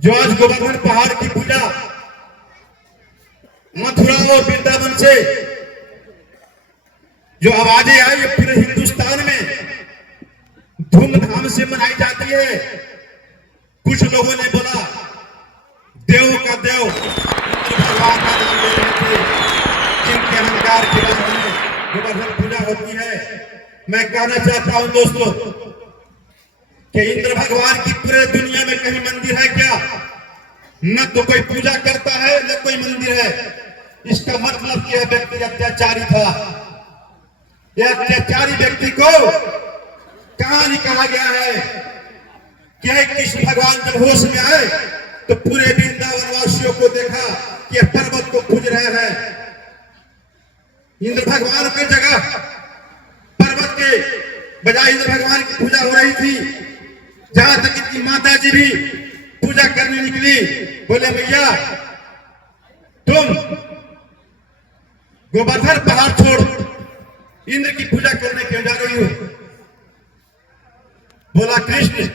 जो आज गोवर्धन पहाड़ की पूजा मथुरा और वृंदावन से जो आवाजें आई पूरे हिंदुस्तान में धूमधाम से मनाई जाती है। कुछ लोगों ने बोला देव का देव भगवान का नाम ले रहे थे, जिनके अहंकार की वजह से गोवर्धन पूजा होती है। मैं कहना चाहता हूं दोस्तों कि इंद्र भगवान की पूरे दुनिया में कहीं मंदिर है क्या? न तो कोई पूजा करता है न कोई मंदिर है। इसका मतलब कि यह व्यक्ति अत्याचारी था। यह अत्याचारी व्यक्ति को कहां निकाला गया है कि कृष्ण भगवान जब होश में आए तो पूरे वृंदावन वासियों को देखा कि यह पर्वत को पूज रहे हैं। इंद्र भगवान की जगह पर्वत के बजाय इंद्र भगवान की पूजा हो रही थी। जहां तक इनकी माता जी भी पूजा करने निकली, बोले भैया तुम गोवर्धन पहाड़ छोड़ इंद्र की पूजा करने क्यों जा रही हो? बोला कृष्ण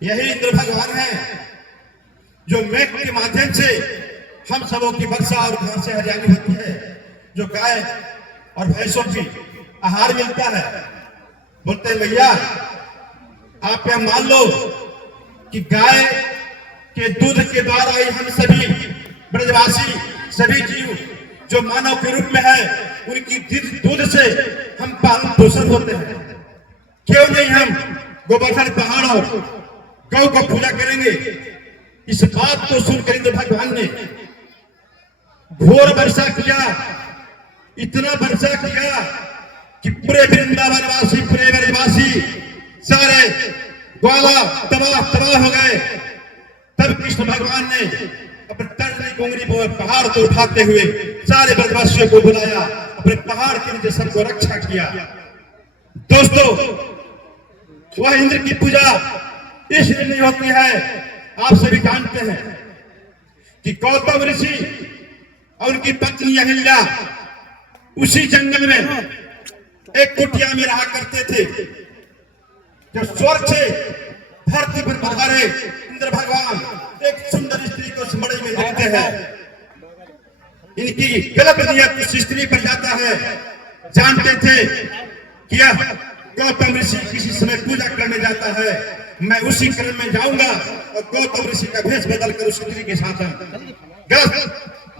यही इंद्र भगवान है जो मेघ के माध्यम से हम सबों की वर्षा और घर से हरियाली होती है, जो गाय और भैंसों की आहार मिलता है। बोलते हैं भैया आप यह मान लो कि गाय के दूध के द्वारा ही हम सभी ब्रजवासी सभी जीव जो मानव के रूप में है उनकी दूध से हम पालन पोषण होते हैं। क्यों नहीं हम गोवर्धन पहाड़ और गौ को पूजा करेंगे? इस बात को सुनकर इंद्र भगवान ने घोर वर्षा किया, इतना वर्षा किया कि पूरे वृंदावन वासी पूरे ब्रजवासी सारे ग्वाला तबाह हो गए। तब कृष्ण भगवान ने अपने तर्जनी उंगली पर पहाड़ को उठाते हुए सारे ब्रजवासियों को बुलाया, अपने पहाड़ के नीचे सबको रक्षा किया। दोस्तों वह इंद्र की पूजा इसलिए नहीं होती है, आप सभी जानते हैं कि गौतम ऋषि और उनकी पत्नी अहिल्या उसी जंगल में एक कुटिया में रहा करते थे। जब स्वर्ग से धरती पर पधारे इंद्र भगवान एक सुंदर स्त्री को स्मरण में देखते हैं। इनकी गलत नियत उस स्त्री पर जाता है। जानते थे कि यह गौतम ऋषि किसी समय पूजा करने जाता है, मैं उसी क्रम में जाऊंगा और गौतम ऋषि का भेष बदल कर उस स्त्री के साथ गलत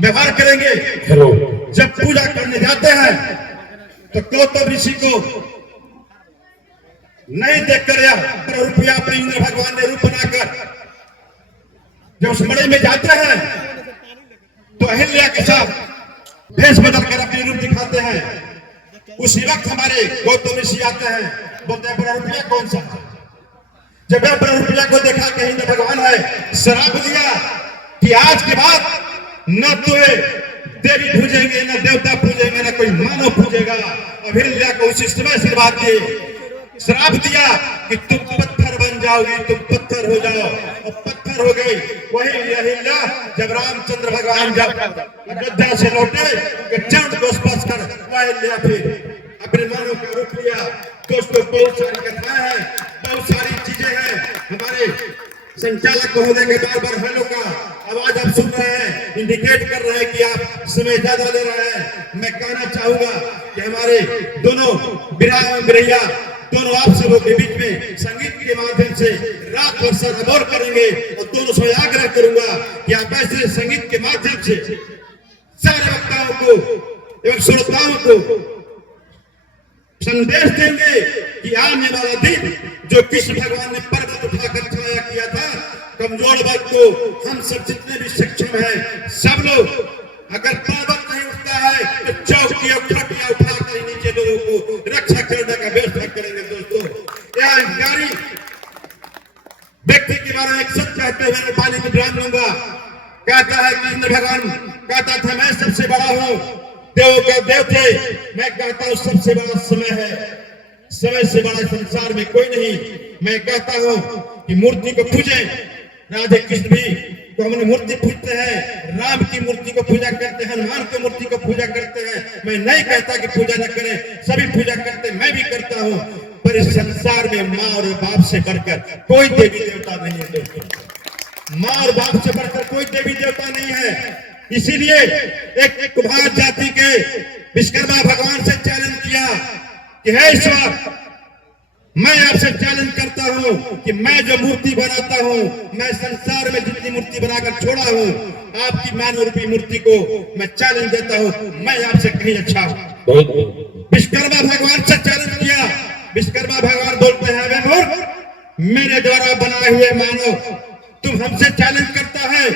व्यवहार करेंगे। जब पूजा करने जाते हैं तो गौतम ऋषि को नहीं देखकर या रुपया अपने इंद्र भगवान ने रूप बनाकर जब उस मड़ई में जाते हैं तो अहिल्या के साथ भेष बदल कर अपनी रूप दिखाते हैं। उसी वक्त हमारे गौतम ऋषि आते हैं, बोलते हैं रुपया कौन सा? जब वह रुपया को देखा कि इंद्र भगवान है, श्राप दिया कि आज के बाद न तो देवी पूजेंगे न देवता पूजेंगे न कोई मानव पूजेगा। अहिल्या को उसी समय आशीर्वाद दिए, श्राप दिया कि तुम पत्थर बन जाओगी, तुम पत्थर हो जाओ, और पत्थर हो गई। वही अहिल्या जब रामचंद्र भगवान जब अयोध्या से लौटे उनके चरण को स्पर्श कर अहिल्या फिर अपने मानव का रूप लिया। दोस्तों बहुत सारी कथाएं हैं, बहुत सारी चीजें हैं। हमारे संचालक महोदय के बार हेलो का आवाज आप सुन रहे हैं, इंडिकेट कर रहे हैं कि आप समय ज्यादा ले रहे हैं। मैं कहना चाहूंगा कि हमारे दोनों बिरैया दोनों आप सबों के बीच में संगीत के माध्यम से रात भर सरगोर करेंगे और दोनों से आग्रह करूंगा कि आप ऐसे संगीत के माध्यम से सारे वक्ताओं को एवं श्रोताओं को संदेश देंगे कि आने वाला दिन जो कृष्ण भगवान ने पर्वत उठाकर छाया किया था, कमजोर वर्ग को हम सब जितने भी सक्षम हैं सब लोग अगर पर्वत नहीं उठता है तो चौकी और खटिया उठाकर नीचे लोगों को रक्षा करने का व्यवस्था करेंगे। दोस्तों यह अहंकारी व्यक्ति के बारे में एक सच कहते हुए मैं पानी में ध्यान दूंगा। कहता है कि इंद्र भगवान कहता था मैं सबसे बड़ा हूं, देवों का देव थे। मैं कहता हूं सबसे बड़ा समय है, समय से बड़ा संसार में कोई नहीं। मैं कहता हूं कि मूर्ति को पूजे, राधे कृष्ण भी तो हमने मूर्ति पूजते हैं, राम की मूर्ति को पूजा करते हैं, हनुमान की मूर्ति को पूजा करते हैं। मैं नहीं कहता कि पूजा न करें, सभी पूजा करते, मैं भी करता हूं, पर इस संसार में माँ और बाप से बढ़कर कोई देवी देवता नहीं है दोस्तों। माँ और बाप से बढ़कर कोई देवी देवता नहीं है। इसीलिए एक कुम्हार जाति के विश्वकर्मा भगवान से चैलेंज किया कि हे ईश्वर, मैं आपसे चैलेंज करता हूं कि मैं जो मूर्ति बनाता हूं, मैं संसार में जितनी मूर्ति बनाकर छोड़ा हूं, आपकी मानव रूपी मूर्ति को मैं चैलेंज देता हूं, मैं आपसे कहीं अच्छा हूं। विश्वकर्मा भगवान से चैलेंज किया। विश्वकर्मा भगवान बोलते हैं, वे मूर्ख, मेरे द्वारा बनाए हुए मानव तुम हमसे चैलेंज करता है।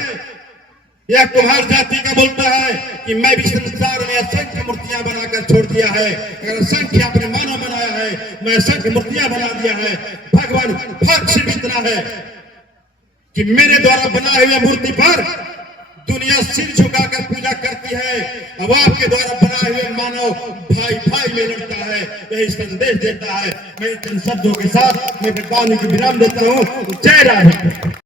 यह कुम्हार जाति का बोलता है कि मैं भी संसार में असंख्य मूर्तियां बनाकर छोड़ दिया है, अगर असंख्य अपने मानव बनाया है, मैं असंख्य मूर्तियां बना दिया है। भगवान फर्क सिर्फ इतना है कि मेरे द्वारा बनाए हुए मूर्ति पर दुनिया सिर झुकाकर पूजा करती है, अब आपके द्वारा बनाए हुए मानव भाई भाई में लड़ता है, यही संदेश देता है। मैं इन शब्दों के साथ मैं वाणी की विराम देता हूँ। जय राधे।